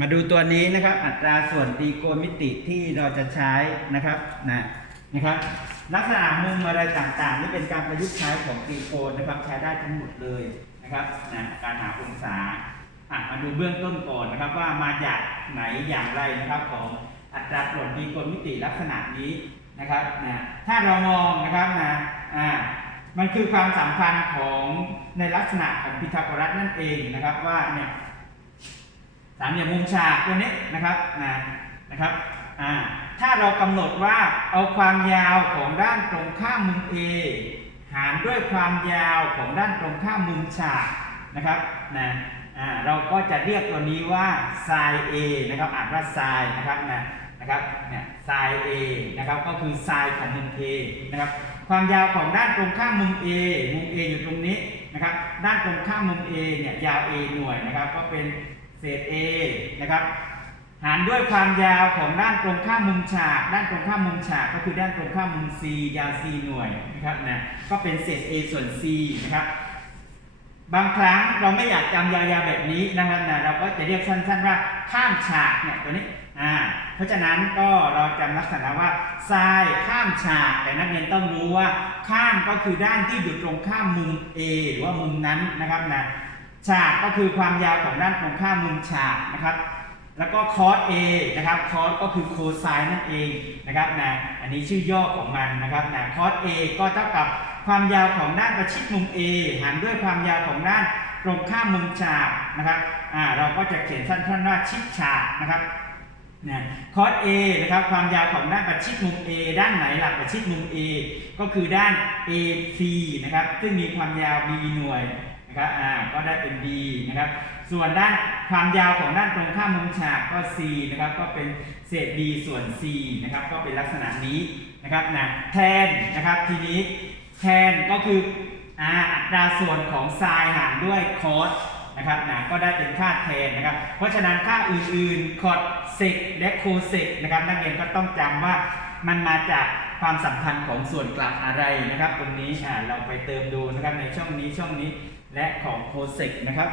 มาดูตัวนี้นะครับ อัตราส่วนตีโกณมิติที่เราจะใช้นะครับนะนะครับ ลักษณะมุมอะไรต่างๆ นี่เป็นการประยุกต์ใช้ของตีโกณนะครับ ใช้ได้ทั้งหมดเลยนะครับนะการหาองศาอะมาดูเบื้องต้นก่อนนะครับ ว่ามาจากไหนอย่างไรนะครับของอัตราส่วนตีโกณมิติลักษณะนี้นะครับนะถ้าเรามองนะครับนะอ่ามันคือความสัมพันธ์ของในลักษณะของพีทาโกรัสนั่นเองนะครับว่าเนี่ย สามเหลี่ยมมุมฉากตัวนี้นะครับนะนะครับอ่าถ้าเรากำหนดว่าเอาความยาวของด้านตรงข้ามมุม A หารด้วยความยาวของด้านตรงข้ามมุมฉากนะครับนะอ่าเราก็จะเรียกตัวนี้ว่า sin A นะครับอ่านว่า sin นะครับนะนะครับเนี่ย sin A นะครับก็คือ sin ของมุม A นะครับความยาวของด้านตรงข้ามมุม A มุม A อยู่ตรงนี้นะครับด้านตรงข้ามมุม A เนี่ยยาว A หน่วยนะครับก็เป็น เศษ A นะครับ หารด้วยความยาวของด้านตรงข้ามมุมฉาก ด้านตรงข้ามมุมฉากก็คือด้านตรงข้ามมุม C ยาว C หน่วยนะครับนะก็เป็นเศษ A ส่วน C นะครับ บางครั้งเราไม่อยากจำยาวๆแบบนี้นะครับนะเราก็จะเรียกสั้นๆว่าข้ามฉากเนี่ยตัวนี้อ่าเพราะฉะนั้นก็เราจำลักษณะว่าทรายข้ามฉากแต่นักเรียนต้องรู้ว่าข้ามก็คือด้านที่อยู่ตรงข้ามมุม A หรือว่ามุมนั้นนะครับนะ ฉากก็คือความยาวของด้านตรงข้ามมุมฉากนะครับ แล้วก็คอส A นะครับ คอสก็คือโคไซน์นั่นเองนะครับนะ อันนี้ชื่อย่อของมันนะครับนะ คอส A ก็เท่ากับความยาวของด้านประชิดมุม A หารด้วยความยาวของด้านตรงข้ามมุมฉากนะครับ อ่า เราก็จะเขียนสั้นๆว่าชิดฉากนะครับนะคอส A นะครับความยาวของด้านประชิดมุม A ด้านไหนหลักประชิดมุม A ก็คือด้าน AC นะครับซึ่งมีความยาว B หน่วย นะครับอ่าก็ได้เป็น B นะครับ ส่วนด้านความยาวของด้านตรงข้ามมุมฉากก็ c นะครับ ก็เป็นเศษ b ส่วน c นะครับ ก็เป็นลักษณะนี้นะครับนะแทนนะครับทีนี้แทนก็คืออ่าอัตราส่วนของไซน์หารด้วยคอสนะครับนะก็ได้เป็นค่าแทนนะครับ เพราะฉะนั้นค่าอื่นๆคอสเซกและโคเซกนะครับนักเรียนก็ต้องจำว่ามันมาจากความสัมพันธ์ของส่วนกลางอะไรนะครับ ตรงนี้อ่าเราไปเติมดูนะครับในช่องนี้ช่องนี้ และของโคเซกนะครับ